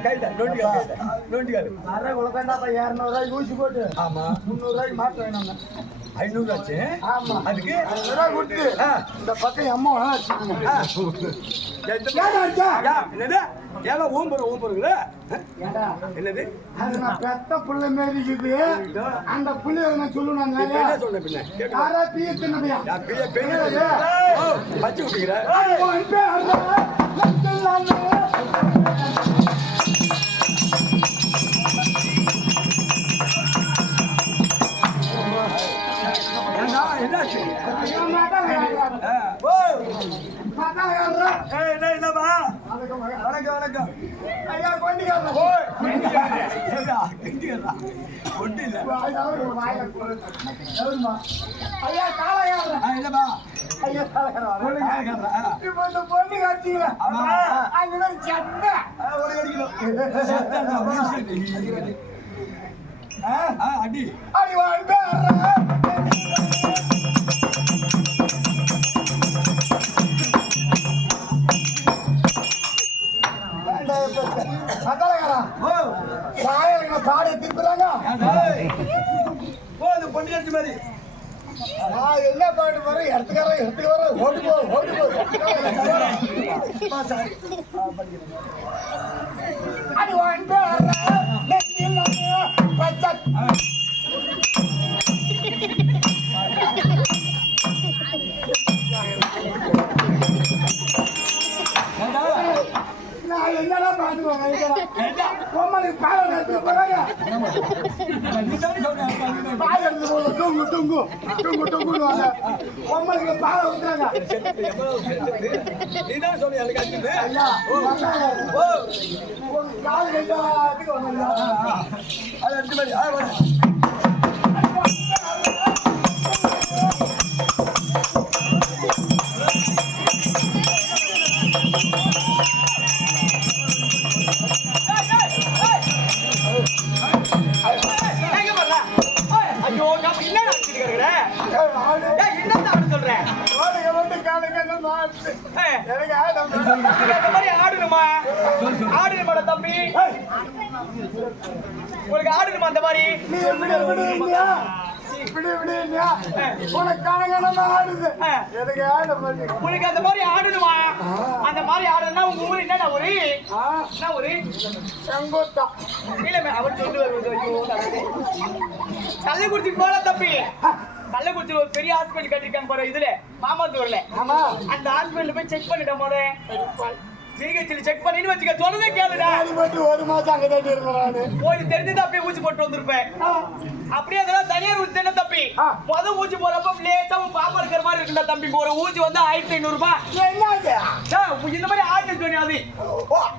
சொல்றேன் கையில நோண்டிக்கால் கையில நோண்டிக்கால் வர உலகண்டாப்பா இரநூறுவாய்க்கு ஊசி போட்டு. ஆமா. முந்நூறுவாய்க்கு மாற்ற ஐநூறு ஆச்சு ஆமா. அதுக்கு? கொடுத்து. இந்த பக்கம் அம்மா வேணா என்னது? பெத்த புள்ள மாரி இருக்குது. அந்த புள்ளைய நான் சொல்லணும் என்ன சொன்ன கேட்டு. யாரா பிய பெரிய பச்சை விட்டுக்கிற வணக்கம் வணக்கம் ஓய் ஏண்டா, கெட்டியாடா. ஒண்ணும் இல்ல. ஆ, இல்லப்பா பொண்ணு கேட்கறா. ஆ. ஆமா. ஆ, ஒரு அடிக்கணும். செத்தடா, புருஷன். ஆ, ஆ, அடி ஓ அடிச்ச மாதிரி. நான் என்ன பாட்டு வர இடத்துக்கு வர ஓடி போ ஓடி போ. அப்பா, சாரி. என்னடா ஏண்டா, கோமலுக்கு பாலை எடுத்துட்டு போறாங்க. பால் எடுத்து போக தூங்கு தூங்கு தூங்கு தூங்குன்னு வாங்க கோமலுக்கு பாலை ஊத்துறாங்க செத்து, எவ்வளவு செத்து? நீ தானே சொன்ன, எனக்கு. ஐயா கால் ஆ, ஆ. அது மாதிரி. ஆடம் நீங்க அந்த மாதிரி ஆடணுமா? ஆடணுமாடா தம்பி? உங்களுக்கு ஆடணுமா அந்த மாதிரி? இப்படி இல்லையா உனக்கு கணக்கணமா ஆடுது. எனக்கு ஆடம் பண்ணி உங்களுக்கு அந்த மாதிரி ஆடணுமா? அந்த மாதிரி ஆடணும்னா உங்க ஊர் என்னடா ஒரு என்ன ஒரு செங்கோட்டா. இல்ல அவர் சொல்லி வருவது ஐயோ கள்ளக்குறிச்சி போல தம்பி. கள்ளக்குறிச்சியில் ஒரு பெரிய ஹாஸ்பிட்டல் கட்டிருக்காங்க பாரு இதுல மாமாத்தூர்ல ஆமா. அந்த ஹாஸ்பிட்டல் போய் செக் பண்ணிட்டேன் போது ஜிஹெச்சில் செக் பண்ணின்னு வச்சுக்க சொன்னதே கேளுடா. ஒரு மாசம் அங்க தட்டி இருந்தேன் போய் ஊசி போட்டு வந்திருப்பேன். அப்படியே அதெல்லாம் தனியார் ஊசி தானே தம்பி ஆ. முத ஊசி போறப்ப பாப்பா இருக்கிற மாதிரி இருக்குல்ல தம்பி. ஒரு ஊசி வந்து ஆயிரத்தி ஐநூறு ரூபாய். இந்த மாதிரி ஆயிரத்தி சொன்னாது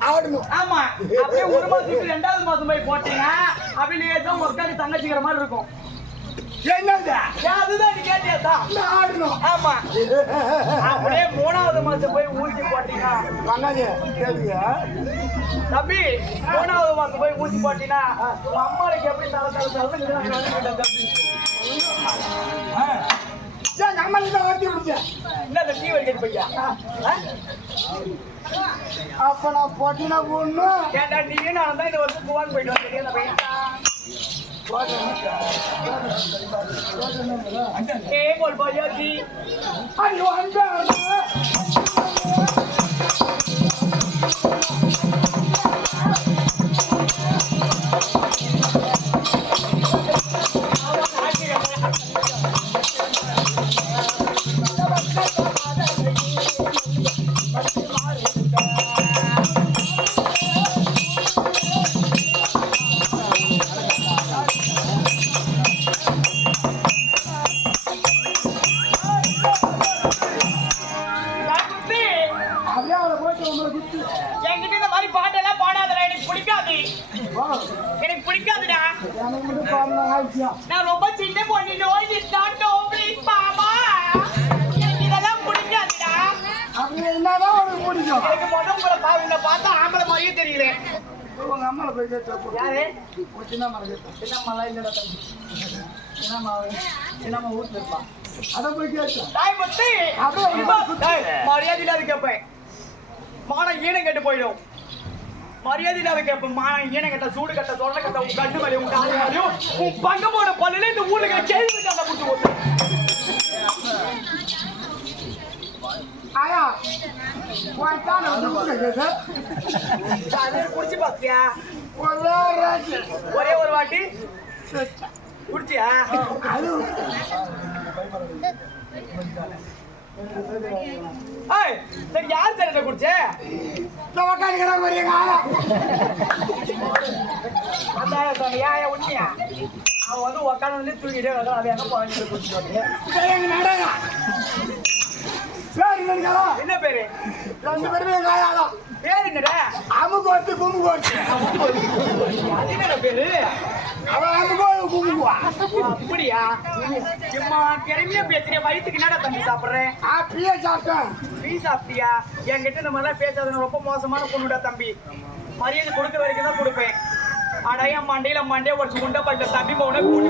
ஆடணும் ஆமா. அப்படியே ஒரு மாசத்துக்கு ரெண்டாவது மாசம் போய் போட்டீங்கன்னா அப்படி லேசா உங்க அக்காக்கு தங்கச்சிக்கிற மாதிரி இருக்கும். என்னது? ஏன் அதுதான் நீ கேட்டியாதா ஆமா. அப்படியே மூணாவது மாசம் போய் ஊசி போட்டீங்கன்னா கேளுங்க தம்பி மூணாவது மாசம் போய் ஊசி போட்டீங்கன்னா உங்க அம்மாளுக்கு எப்படி தலை தலை தலை தம்பி அப்ப நான் போட்டினா ஒண்ணு. ஏன்டா நீயும் நான் தான் இந்த வருஷம் குவான் போயிட்டு வந்தேன். கேமல் பயாஜி ஐயோ அஞ்சாங்க பிடிக்காதுடா மட்டும் நான் ரொம்ப சின்ன பொண்ணு நோய் நோ ப்ளீஸ் மாமா எனக்கு இதெல்லாம் பிடிக்காதுடா அப்படி என்னதான் உனக்கு பிடிக்கும் எனக்கு முதல் உங்களை பார்த்தா ஆம்பளை மாதிரியே உங்க அம்மாவை போய் கேட்டு யாரு சின்ன மரம் கேட்டேன் சின்னம்மாலாம் இல்லடா தம்பி சின்னம்மா சின்னம்மா வீட்டுல இருப்பா அதை போய் அப்படியே மரியாதை இல்லாத கேட்பேன் மானம் ஈனம் கெட்டு போயிடும் மரியாதை இல்லாத கேட்பேன். மா ஈன கட்ட சூடு கட்ட தொண்டை கட்ட உன் கண்ணு மேலே உன் காலு மேலேயும் உன் பங்க போன பல்லுல இந்த ஊர்ல கேள்வி கட்ட புட்டு போட்டு. ஆயா குடிச்சு பாத்தியா ஒரே ஒரே வாட்டி. குடிச்சியா? சரி யார் சார் இதை குடிச்சே உக்காந்துக்கிற ஒரு ஆயா அந்த உண்மையா அவன் வந்து உக்காந்து வந்து தூங்கிட்டே வந்தான் அவன் எங்க போவாங்க குடிச்சு நடங்க பேர் என்ன பேரு ரெண்டு பேருமே எங்க என்னடா அமுக்கு வந்து கும்பு போச்சு அது பேரு? அப்படியா? எம்மா திறமையா பேசுறிய? என்னடா தம்பி சாப்பிடுறேன் அப்படியே சாப்பிட்டேன். சாப்பிட்டியா? என்கிட்ட இந்த மாதிரிலாம் பேசாத ரொம்ப மோசமான பொண்ணுடா தம்பி. மரியாதை கொடுக்குற வரைக்கும் தான் கொடுப்பேன். ஆனா என் மண்டையில மண்டையை உடச்சு குண்டை பட்ட தம்பி போன கூட்டி